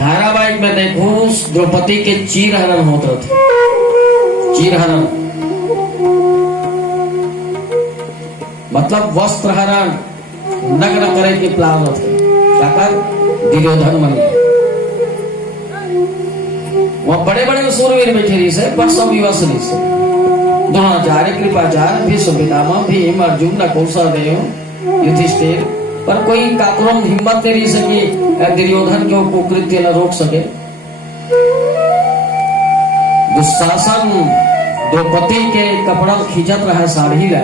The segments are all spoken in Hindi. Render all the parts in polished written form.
धारावाहिक में देखो द्रौपदी के चीर हरण होते थे। चीर हरण मतलब वस्त्र हरण, नग्न करे के प्लान थे। दुर्योधन मनी वह बड़े बड़े सूरवीर बैठे रही से, पर सब युवस रही से। द्रोणाचार्य, कृपाचार्य, भीष्म पितामह, भीम, अर्जुन, नकुल, सहदेव, युधिष्ठिर, पर कोई कातुरम हिम्मत नहीं रही सकी दुर्योधन के कुकृत्य न रोक सके। दुशासन द्रौपदी के कपड़ा खींचत रहा, साड़ी ला,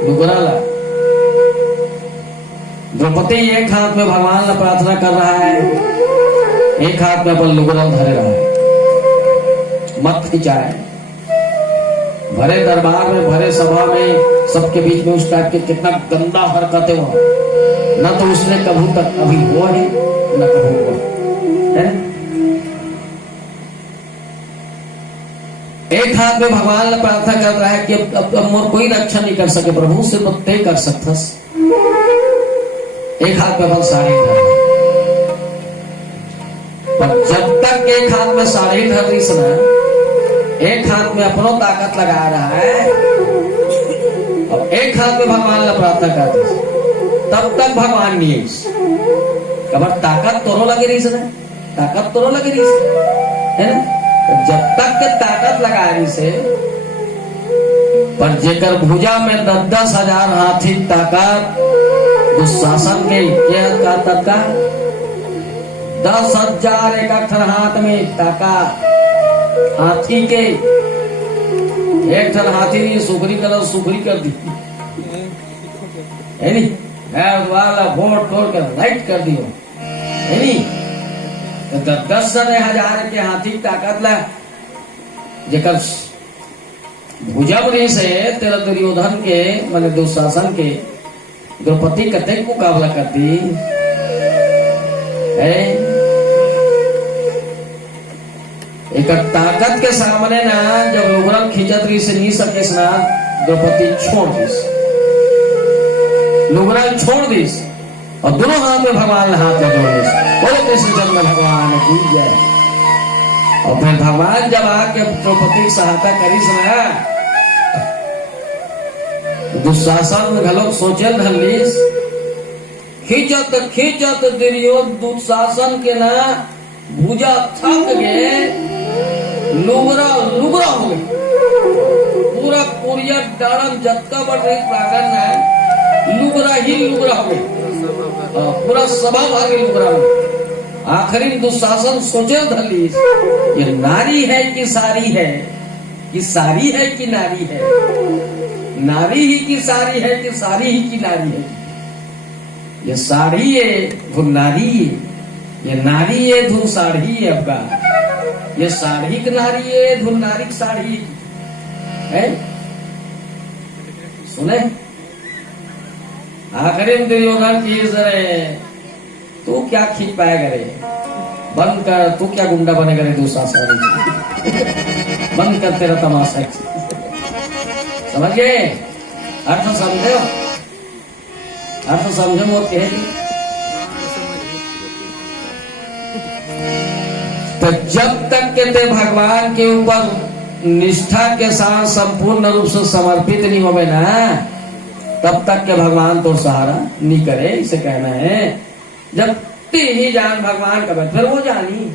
लुगरा ला। द्रौपदी एक हाथ में भगवान ने प्रार्थना कर रहा है, एक हाथ में अपन लुगरा धरे रहा है। मत खिंचाए। भरे दरबार में, भरे सभा में, सबके बीच में उस टाइप के कितना गंदा हरकतें हो, न तो उसने कभी तक अभी हुआ है न कभी हुआ है। एक हाथ में भगवान ने प्रार्थना कर रहा है कि अब मोर कोई रक्षा नहीं कर सके प्रभु, सिर्फ तय कर सकता। एक हाथ में अपन साड़ी धर, पर जब तक एक हाथ में साड़ी धर रही सुना, एक हाथ में अपनो ताकत लगा रहा है और एक हाथ में भगवान ने प्रार्थना करती, तब तक भगवान नहीं है। कबर ताकत तोरो लगे रही से, ताकत तोरो लगे रही से, है ना। तो जब तक के ताकत लगा रही से, पर जेकर भुजा में 10,000 हाथी ताकत, दुशासन के क्या ताकत, 10,000 एक अक्षर हाथ में ताकत। हाथी के एक ठन हाथी नहीं, सुखरी कलर सुखरी कर दी है नहीं, वाला वोट तोड़ कर लाइट कर दियो है नहीं। तो 10,000 के हाथी की ताकत ला, जेकर भुजबरी से तेरा दुर्योधन के माने दुशासन के द्रौपदी कते मुकाबला करती है। एक ताकत के सामने ना जब लोगरन खिंचत रही से नहीं सके ना, द्रौपदी छोड़ दी, लोगरन छोड़ दी और दोनों हाथ में भगवान ने हाथ में जोड़ दी। बोले कृष्ण जन्म भगवान की जय। और फिर भगवान जब आके द्रौपदी की सहायता करी सुना, दुशासन घलोक सोचे धलीस, खींचत खींचत दुशासन के ना भुजा थक गए, लुगरा लुगरा हो गई। पूरा कुरिया डारम जत्ता बढ़ रही प्रांगण में लुगरा ही लुगरा हो गई, पूरा सभा भागे लुगरा में। आखिरी दुशासन सोचे धली, ये नारी है कि सारी है, कि सारी है कि नारी है, नारी ही की सारी है कि सारी ही की नारी है। ये साड़ी है धुन नारी है, ये नारी है धुन साड़ी है। आपका ये साड़ी की नारी है धुन नारी की साड़ी है। सुने आखिरी में दुर्योधन की तू क्या खींच पाएगा रे, बंद कर, तू क्या गुंडा बनेगा रे दुशासन, बंद कर तेरा तमाशा। समझ गए? अर्थ समझे, अर्थ समझे वो कहेगी। तो जब तक के ते भगवान के ऊपर निष्ठा के साथ संपूर्ण रूप से समर्पित नहीं होवे ना, तब तक के भगवान तो सहारा नहीं करे। इसे कहना है जब ते ही जान भगवान का, फिर वो जानी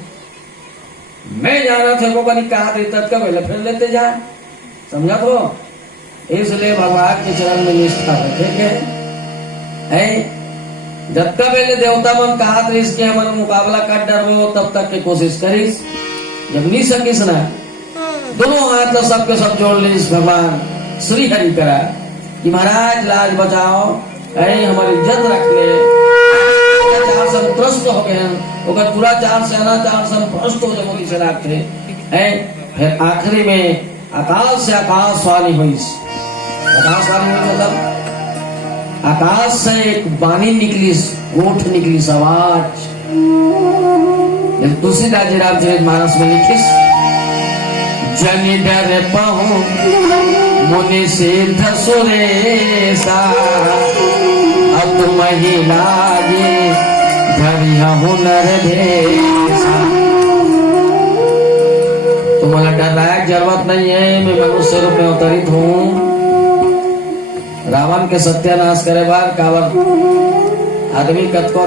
मैं जाना थे वो बनी कहा दे तब का पहले फिर लेते जा, समझा तो। इसलिए भगवान के चरण में निष्ठा रखेंगे है। जब तक पहले देवता मन कहा इसके मन मुकाबला कर डरो, तब तक के कोशिश करीस। जब नहीं सकीस ना, दोनों हाथ सबके सब जोड़ लीस, भगवान श्री हरि करा कि महाराज लाज बचाओ, ऐ हमारी इज्जत रख ले। चार सन त्रस्त हो गए, पूरा चार सेना चार सन भ्रष्ट हो जाए से रखते है। फिर आखिरी में आकाश से आकाशवाणी हुई। आकाशवाणी हुई मतलब आकाश से एक वाणी निकली, गोठ निकली, आवाज। तुलसीदास जी रामचरितमानस में लिखिस, जनि डर पहु मुनि सिद्ध सुरेशा, अब महिला धरिया हुनर भेसा। के जरूरत नहीं है, मैं मनुष्य रूप में अवतरित हूँ रावण के सत्यानाश करे बार कावर आदमी कतको